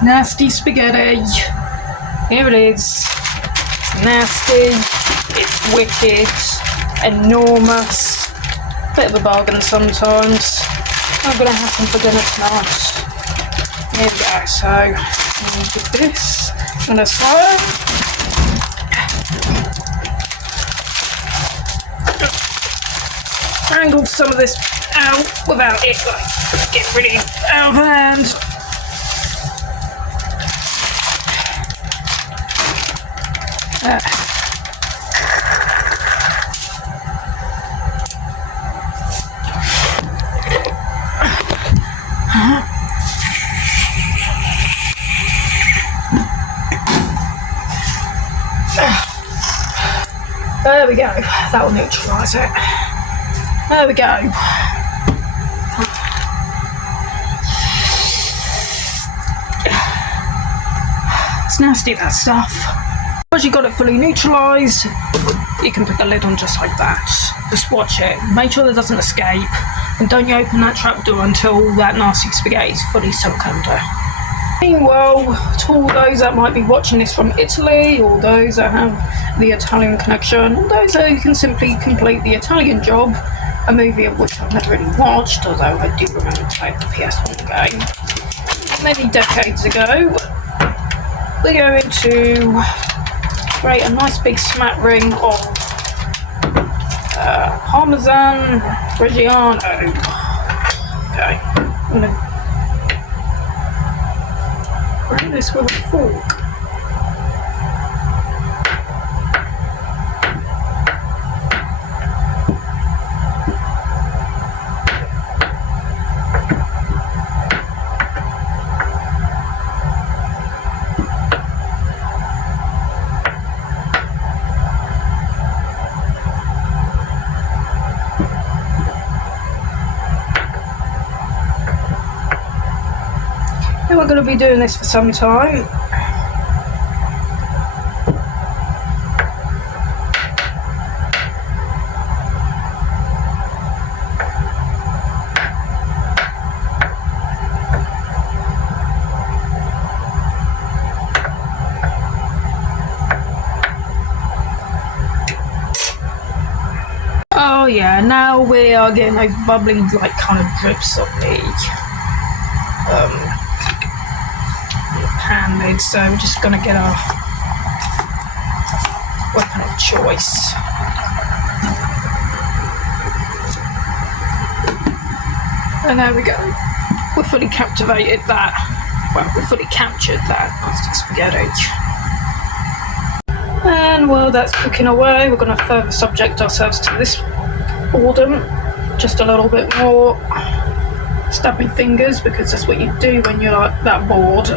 Nasty spaghetti. Here it is. It's nasty. It's wicked. Enormous. Bit of a bargain sometimes. I'm gonna have some for dinner tonight. Here we go. So I'm gonna do this. I'm gonna slide. Wrangle some of this out without it getting really out of hand. There we go. That will neutralise it. There we go. It's nasty, that stuff. Once you've got it fully neutralised, you can put the lid on just like that. Just watch it. Make sure it doesn't escape. And don't you open that trapdoor until that nasty spaghetti is fully sunk under. Meanwhile, to all those that might be watching this from Italy, or those that have the Italian connection, or those that can simply complete the Italian job, a movie of which I've never really watched, although I do remember playing the PS1 game many decades ago, we're going to create a nice big smattering of parmesan reggiano. Okay, I'm going to grab this with a fork. We're going to be doing this for some time. Oh yeah, now we are getting those bubbly like kind of drips of the pan lid, so we're just going to get our weapon of choice. And there we go. We've fully captivated that. Well, we've fully captured that nasty spaghetti. And while that's cooking away, we're going to further subject ourselves to this boredom just a little bit more. Stab my fingers, because that's what you do when you're like that bored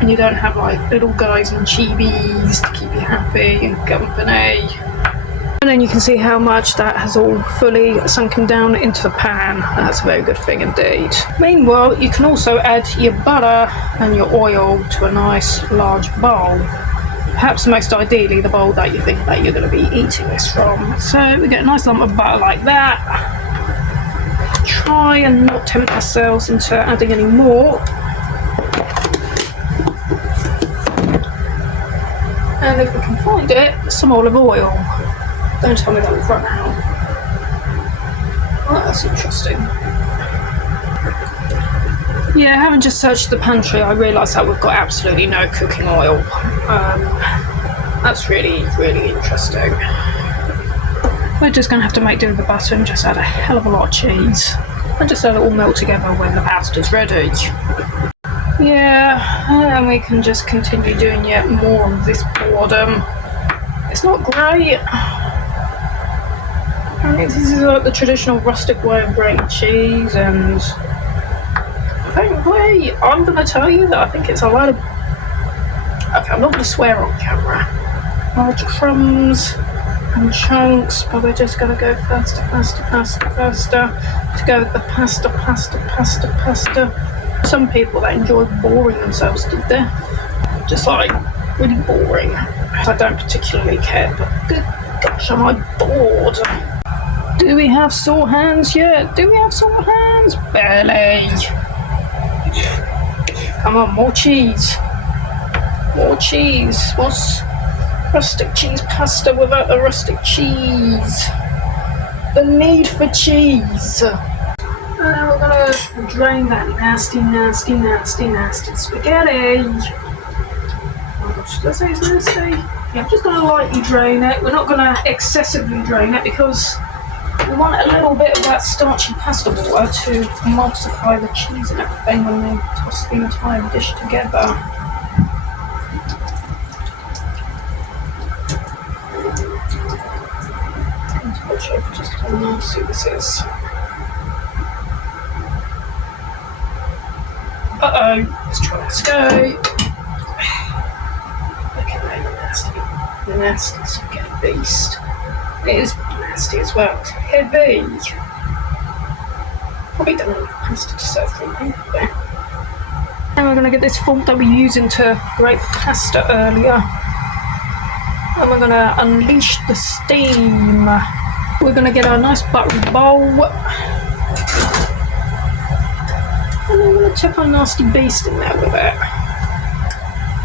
and you don't have like little guys and chibis to keep you happy and company. And then you can see how much that has all fully sunken down into the pan, and that's a very good thing indeed. Meanwhile, you can also add your butter and your oil to a nice large bowl. Perhaps most ideally the bowl that you think that you're going to be eating this from. So we get a nice lump of butter like that. Try and not tempt ourselves into adding any more. And if we can find it, some olive oil. Don't tell me that we've run out. Oh, that's interesting. Yeah, having just searched the pantry, I realised that we've got absolutely no cooking oil. That's really, really interesting. We're just going to have to make do with the butter and just add a hell of a lot of cheese. And just let it all melt together when the pasta's ready. Yeah, and we can just continue doing yet more of this boredom. It's not great. I mean, this is like the traditional rustic way of grating cheese, and frankly, I'm going to tell you that I think it's a lot of... Okay, I'm not going to swear on camera. Large crumbs and chunks, but we're just going to go faster to go with the pasta. Some people that enjoy boring themselves to death, just like really boring. I don't particularly care, but good gosh, am I bored. Do we have sore hands yet? Do we have sore hands? Barely. Come on, more cheese. More cheese. What's rustic cheese pasta without the rustic cheese? The need for cheese. And now we're gonna drain that nasty, nasty, nasty, nasty spaghetti. Oh my gosh, did I say it's nasty? Yeah, I'm just gonna lightly drain it. We're not gonna excessively drain it because we want a little bit of that starchy pasta water to emulsify the cheese and everything when we toss the entire dish together. Watch over just how nasty this is. Uh-oh, let's try and escape. Look at that nasty spaghetti beast. It is nasty as well. It's heavy. Probably don't have enough pasta to serve 3 people there. Now we're going to get this fork that we used to grate pasta earlier. And we're going to unleash the steam. We're going to get our nice buttery bowl. And then we're going to tip our nasty beast in there with it.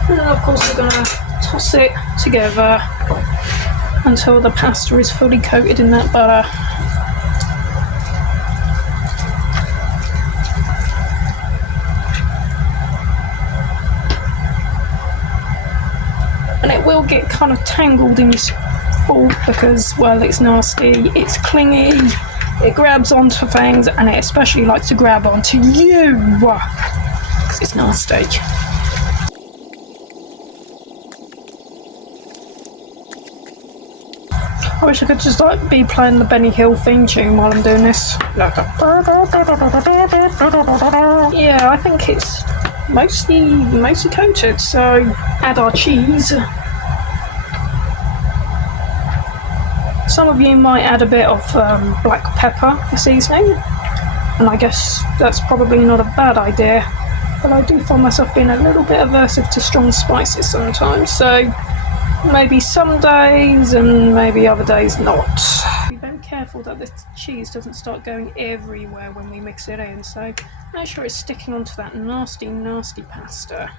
And then of course we're going to toss it together until the pasta is fully coated in that butter. And it will get kind of tangled in your fork because, well, it's nasty, it's clingy, it grabs onto things, and it especially likes to grab onto you because it's nasty. I wish I could just be playing the Benny Hill theme tune while I'm doing this. Yeah, I think it's mostly coated, so add our cheese. Some of you might add a bit of black pepper for seasoning, and I guess that's probably not a bad idea, but I do find myself being a little bit aversive to strong spices sometimes, so maybe some days and maybe other days not. Be very careful that this cheese doesn't start going everywhere when we mix it in, so make sure it's sticking onto that nasty, nasty pasta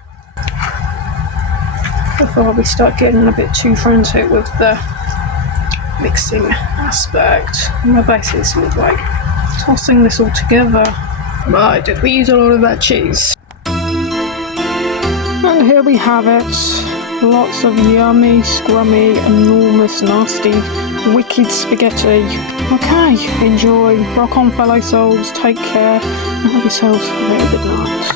before we start getting a bit too frantic with the mixing aspect. And we're basically sort of like tossing this all together. Right, did we use a lot of that cheese? And here we have it. Lots of yummy, scrummy, enormous, nasty, wicked spaghetti. Okay, enjoy. Rock on, fellow souls. Take care and have yourselves a very good night.